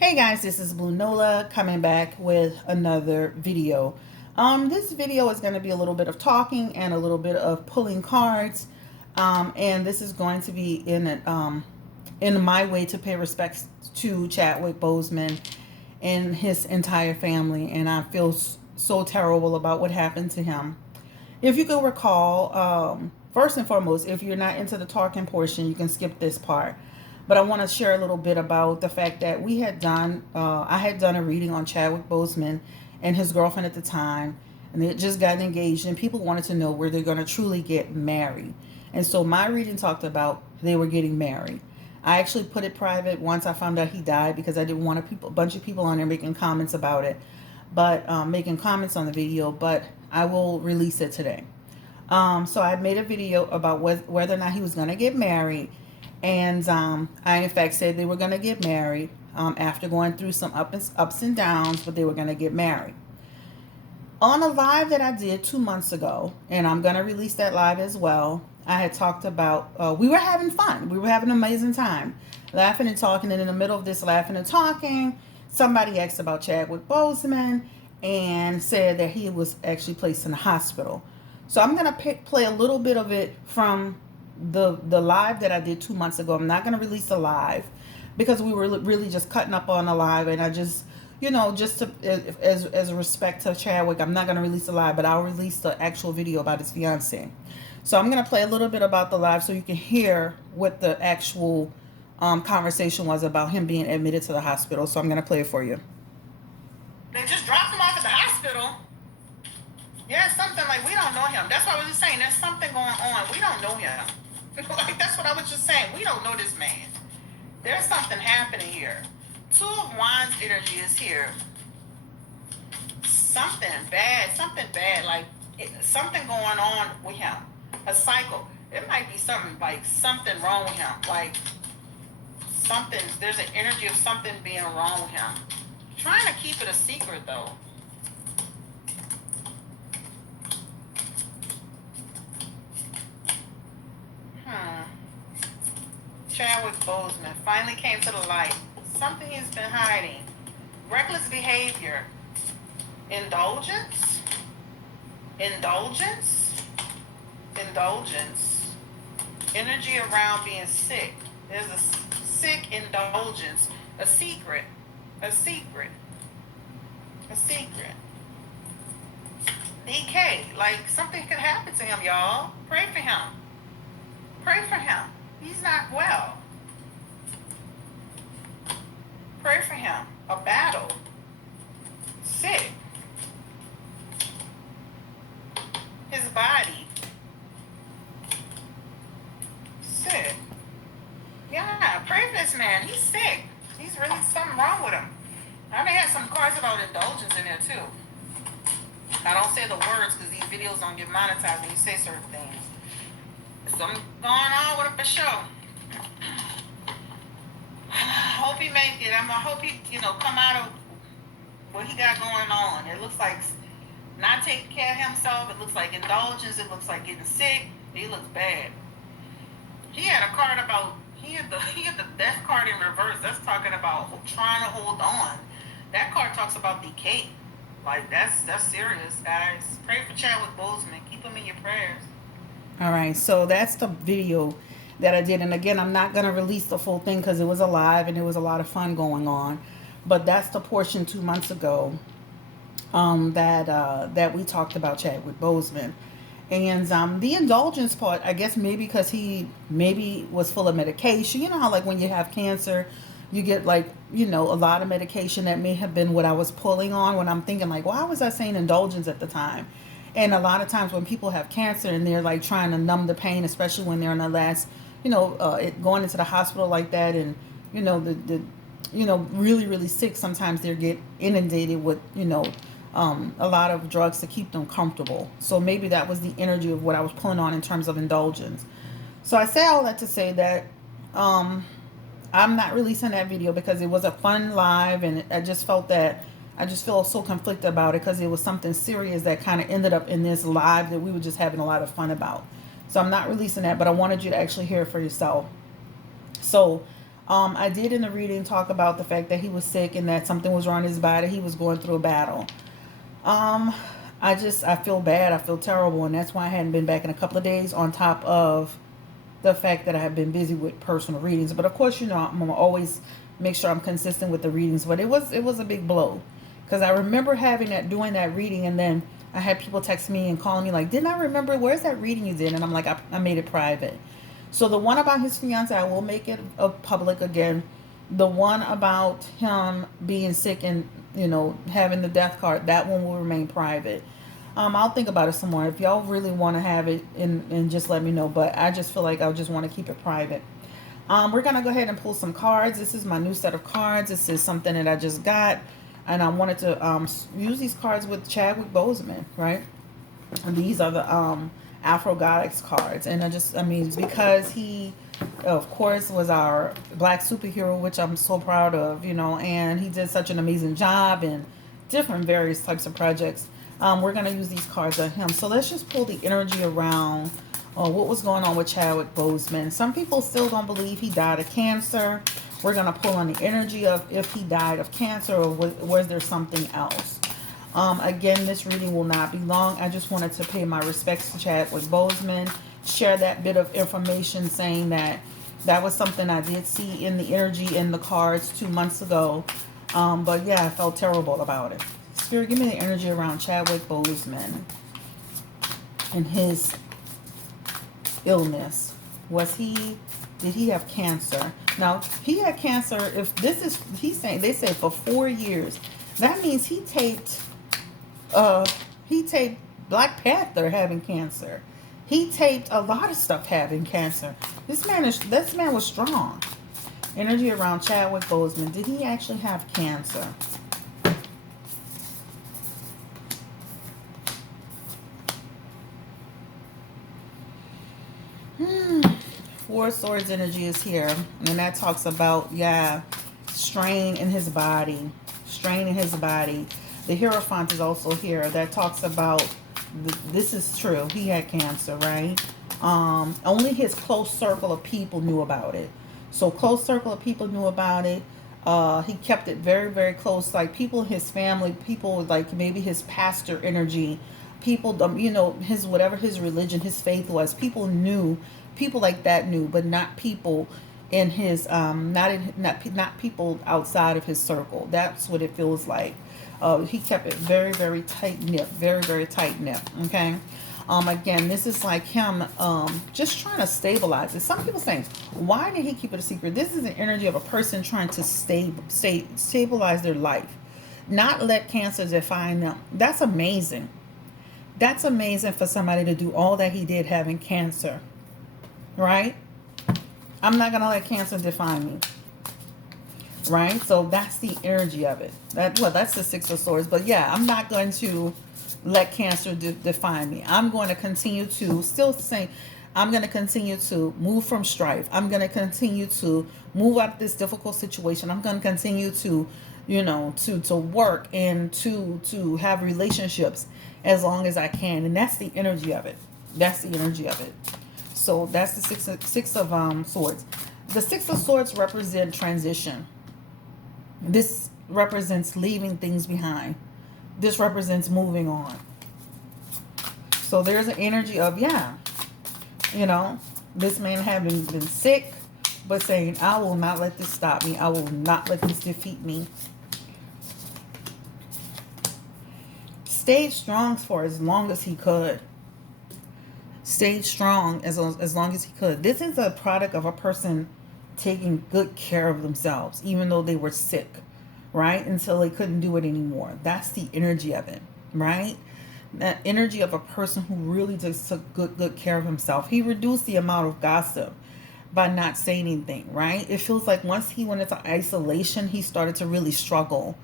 Hey guys, this is Blue Nola coming back with another video. This video is going to be a little bit of talking and a little bit of pulling cards. And this is going to be in my way to pay respects to Chadwick Boseman and his entire family. And I feel so terrible about what happened to him. If you could recall, first and foremost, if you're not into the talking portion, you can skip this part. But I want to share a little bit about the fact that I had done a reading on Chadwick Boseman and his girlfriend at the time, and they had just gotten engaged, and people wanted to know where they're going to truly get married. And so my reading talked about they were getting married. I actually put it private once I found out he died because I didn't want a bunch of people on there making comments about it, but making comments on the video. But I will release it today. So I made a video about whether or not he was going to get married. And I, in fact, said they were going to get married after going through some ups and downs, but they were going to get married. On a live that I did 2 months ago, and I'm going to release that live as well, I had talked about, we were having fun. We were having an amazing time, laughing and talking. And in the middle of this laughing and talking, somebody asked about Chadwick Boseman and said that he was actually placed in the hospital. So I'm going to play a little bit of it from the live that I did 2 months ago. I'm not going to release the live because we were really just cutting up on the live, and I just, just to, as a respect to Chadwick, I'm not going to release the live, but I'll release the actual video about his fiance. So I'm going to play a little bit about the live so you can hear what the actual conversation was about him being admitted to the hospital. So I'm going to play it for you. They just dropped him off at the hospital. Yeah, something like we don't know him. That's what I was just saying. There's something going on. We don't know him. Like, that's what I was just saying. We don't know this man. There's something happening here. Two of Wands energy is here. Something bad, like something going on with him. A cycle. It might be something like something wrong with him. Like something, there's an energy of something being wrong with him. Trying to keep it a secret though. Chadwick Boseman finally came to the light. Something he's been hiding. Reckless behavior. Indulgence. Energy around being sick. There's a sick indulgence. A secret. DK. Like something could happen to him, y'all. Pray for him. He's not well. Pray for him. A battle. Sick. His body. Sick. Yeah, pray for this man. He's sick. He's really something wrong with him. I may have some cards about indulgence in there too. I don't say the words because these videos don't get monetized when you say certain things. Something going on with him for sure. Hope he make it. I hope he, come out of what he got going on. It looks like not taking care of himself. It looks like indulgence. It looks like getting sick. He looks bad. He had a card about he had the death card in reverse. That's talking about trying to hold on. That card talks about decay. Like that's serious, guys. Pray for Chadwick Boseman. Keep him in your prayers. All right, so that's the video that I did. And again, I'm not going to release the full thing because it was a live and there was a lot of fun going on. But that's the portion 2 months ago that we talked about Chadwick Boseman. And the indulgence part, I guess maybe because he maybe was full of medication. You know how like when you have cancer, you get like, a lot of medication. That may have been what I was pulling on when I'm thinking like, why was I saying indulgence at the time? And a lot of times when people have cancer and they're like trying to numb the pain, especially when they're in the last, going into the hospital like that, and really really sick, sometimes they get inundated with a lot of drugs to keep them comfortable. So maybe that was the energy of what I was pulling on in terms of indulgence. So I say all that to say that I'm not releasing that video because it was a fun live, and I just feel so conflicted about it because it was something serious that kind of ended up in this live that we were just having a lot of fun about. So I'm not releasing that, but I wanted you to actually hear it for yourself. So I did in the reading talk about the fact that he was sick and that something was wrong in his body. He was going through a battle. Um, I feel bad. I feel terrible, and that's why I hadn't been back in a couple of days. On top of the fact that I have been busy with personal readings, but of course, I'm gonna always make sure I'm consistent with the readings. But it was a big blow, because I remember doing that reading, and then I had people text me and calling me like, "Didn't I remember? Where's that reading you did?" And I'm like, I made it private. So the one about his fiance, I will make it public again. The one about him being sick and having the death card, that one will remain private. I'll think about it some more. If y'all really want to have it, and just let me know. But I just feel like I just want to keep it private. We're gonna go ahead and pull some cards. This is my new set of cards. This is something that I just got, and I wanted to use these cards with Chadwick Boseman, right? And these are the Afro Goddess cards, and I mean, it's because he, of course, was our black superhero, which I'm so proud of, and he did such an amazing job in different various types of projects. We're going to use these cards on him. So let's just pull the energy around what was going on with Chadwick Boseman. Some people still don't believe he died of cancer. We're going to pull on the energy of if he died of cancer, or was there something else. Again, this reading will not be long. I just wanted to pay my respects to Chadwick Boseman, share that bit of information, saying that that was something I did see in the energy in the cards 2 months ago. But yeah, I felt terrible about it. Spirit, give me the energy around Chadwick Boseman and his illness. Did he have cancer? Now, he had cancer. If this is, they say for 4 years. That means he taped Black Panther having cancer. He taped a lot of stuff having cancer. This man was strong. Energy around Chadwick Boseman. Did he actually have cancer? Four Swords energy is here, and that talks about strain in his body. The Hierophant is also here. That talks about this is true. He had cancer, right? Only his close circle of people knew about it. So close circle of people knew about it. He kept it very, very close. Like people in his family, people like maybe his pastor energy, people, his whatever his religion, his faith was. People knew. People like that knew, but not people in his not people outside of his circle. That's what it feels like. He kept it very, very tight knit, very, very tight knit. Okay. Again, this is like him just trying to stabilize it. Some people saying, why did he keep it a secret? This is an energy of a person trying to stabilize their life, not let cancer define them. That's amazing. That's amazing for somebody to do all that he did having cancer, right? I'm not going to let cancer define me. Right? So that's the energy of it. That's the Six of Swords. But yeah, I'm not going to let cancer define me. I'm going to continue to I'm going to continue to move from strife. I'm going to continue to move out of this difficult situation. I'm going to continue to, to work and to have relationships as long as I can. And that's the energy of it. That's the energy of it. So that's the six of Swords. The Six of Swords represent transition. This represents leaving things behind. This represents moving on. So there's an energy of, this man having been sick, but saying, I will not let this stop me. I will not let this defeat me. Stayed strong for as long as he could. Stayed strong as long as he could. This is a product of a person taking good care of themselves, even though they were sick, right? Until they couldn't do it anymore. That's the energy of it, right? That energy of a person who really just took good care of himself. He reduced the amount of gossip by not saying anything, right? It feels like once he went into isolation, he started to really struggle,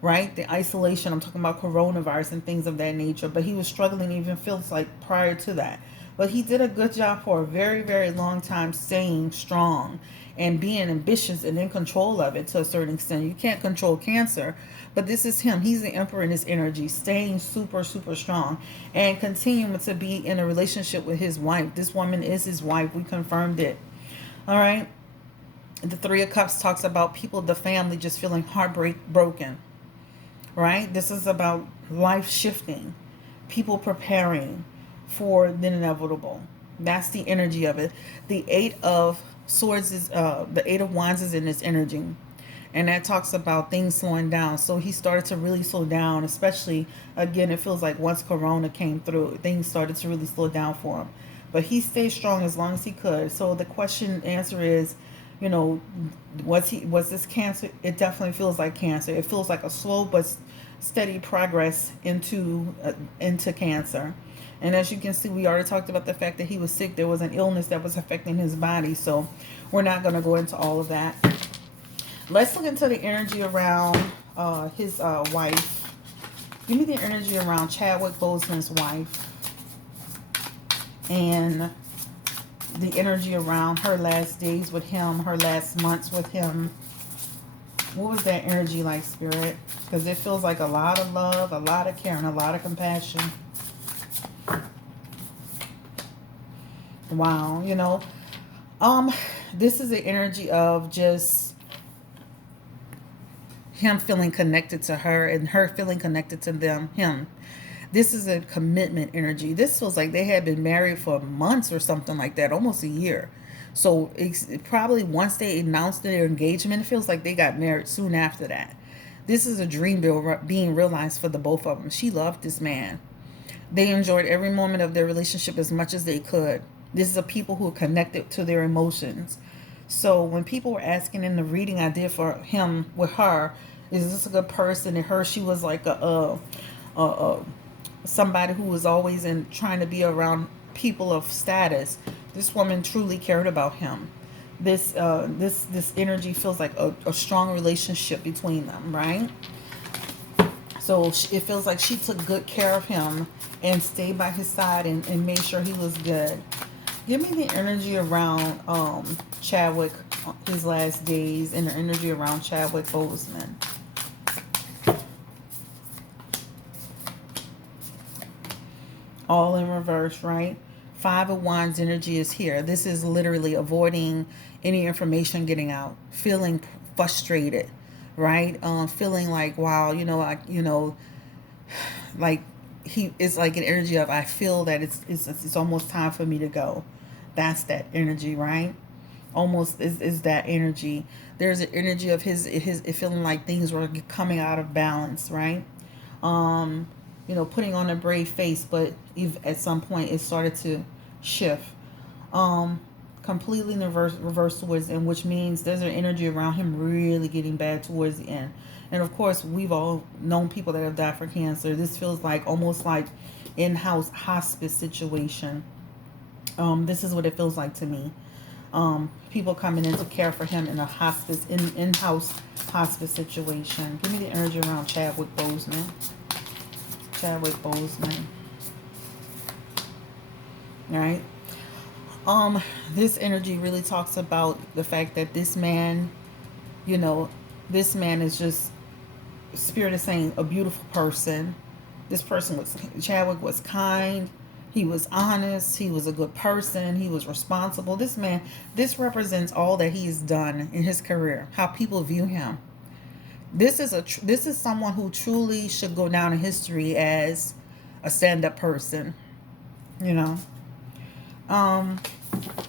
right? The isolation, I'm talking about coronavirus and things of that nature, but he was struggling even feels like prior to that. But he did a good job for a very, very long time staying strong and being ambitious and in control of it to a certain extent. You can't control cancer, but this is him. He's the emperor in his energy, staying super, super strong and continuing to be in a relationship with his wife. This woman is his wife. We confirmed it. All right. The Three of Cups talks about people, the family, just feeling broken, right? This is about life shifting, people preparing for the inevitable. That's the energy of it. The Eight of Swords is the Eight of Wands is in this energy, and that talks about things slowing down. So he started to really slow down, especially again. It feels like once Corona came through, things started to really slow down for him. But he stayed strong as long as he could. So the question answer is, you know, was this cancer? It definitely feels like cancer. It feels like a slow but steady progress into cancer. And as you can see, we already talked about the fact that he was sick. There was an illness that was affecting his body. So we're not going to go into all of that. Let's look into the energy around his wife. Give me the energy around Chadwick Boseman's wife. And the energy around her last days with him, her last months with him. What was that energy like, Spirit? Because it feels like a lot of love, a lot of care, and a lot of compassion. Wow, you know. This is the energy of just him feeling connected to her and her feeling connected to him. This is a commitment energy. This feels like they had been married for months or something like that, almost a year. So it's probably once they announced their engagement, it feels like they got married soon after that. This is a dream being realized for the both of them. She loved this man. They enjoyed every moment of their relationship as much as they could. This is a people who are connected to their emotions. So when people were asking in the reading I did for him with her, is this a good person? And her, she was like a somebody who was always in trying to be around people of status. This woman truly cared about him. This energy feels like a strong relationship between them, right? So it feels like she took good care of him and stayed by his side and made sure he was good. Give me the energy around Chadwick, his last days, and the energy around Chadwick Boseman. All in reverse, right? Five of Wands energy is here. This is literally avoiding any information getting out, feeling frustrated, right? Feeling like, wow, like he is like an energy of, I feel that it's almost time for me to go. That's that energy, right? Almost is that energy. There's an energy of his feeling like things were coming out of balance, right? Putting on a brave face, but at some point it started to shift. Completely reverse towards the end, which means there's an energy around him really getting bad towards the end. And of course, we've all known people that have died for cancer. This feels like almost like in-house hospice situation. This is what it feels like to me. People coming in to care for him in a hospice, in-house hospice situation. Give me the energy around Chadwick Boseman. Chadwick Boseman. All right. This energy really talks about the fact that this man, this man is just, Spirit is saying, a beautiful person. This person Chadwick was kind. He was honest. He was a good person. He was responsible. This represents all that he has done in his career, how people view him. This is someone who truly should go down in history as a stand-up person.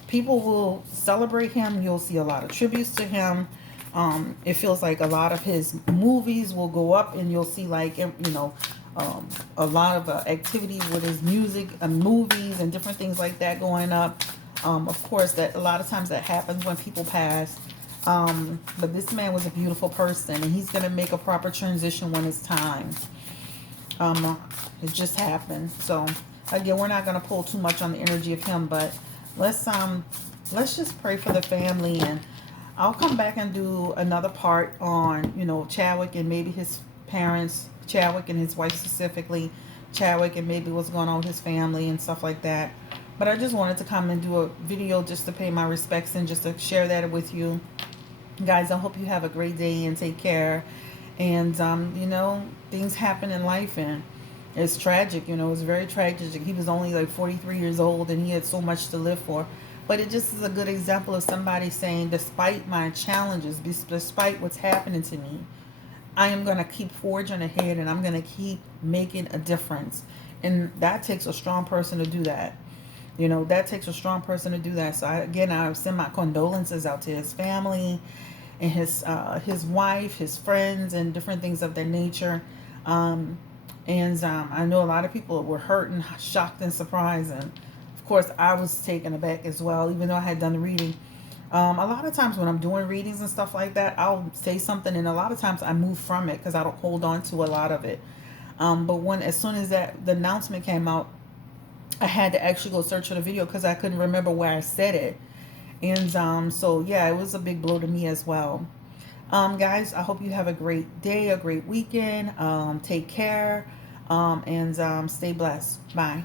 People will celebrate him. You'll see a lot of tributes to him. It feels like a lot of his movies will go up, and you'll see a lot of activity with his music and movies and different things like that going up. Of course, that a lot of times that happens when people pass. But this man was a beautiful person, and he's going to make a proper transition when it's time. It just happened. So again, we're not going to pull too much on the energy of him, but let's just pray for the family, and I'll come back and do another part on, Chadwick and maybe his parents, Chadwick and his wife specifically, Chadwick and maybe what's going on with his family and stuff like that. But I just wanted to come and do a video just to pay my respects and just to share that with you. Guys, I hope you have a great day and take care. And, things happen in life, and it's tragic, it's very tragic. He was only like 43 years old, and he had so much to live for. But it just is a good example of somebody saying, despite my challenges, despite what's happening to me, I am going to keep forging ahead and I'm going to keep making a difference. And that takes a strong person to do that. You know, that takes a strong person to do that. So I send my condolences out to his family and his wife, his friends, and different things of that nature. Um, and I know a lot of people were hurt and shocked and surprised, and of course I was taken aback as well, even though I had done the reading. A lot of times when I'm doing readings and stuff like that, I'll say something, and a lot of times I move from it because I don't hold on to a lot of it. But as soon as the announcement came out, I had to actually go search for the video because I couldn't remember where I said it. And so yeah, it was a big blow to me as well. Guys, I hope you have a great day, a great weekend. Take care, and stay blessed. Bye.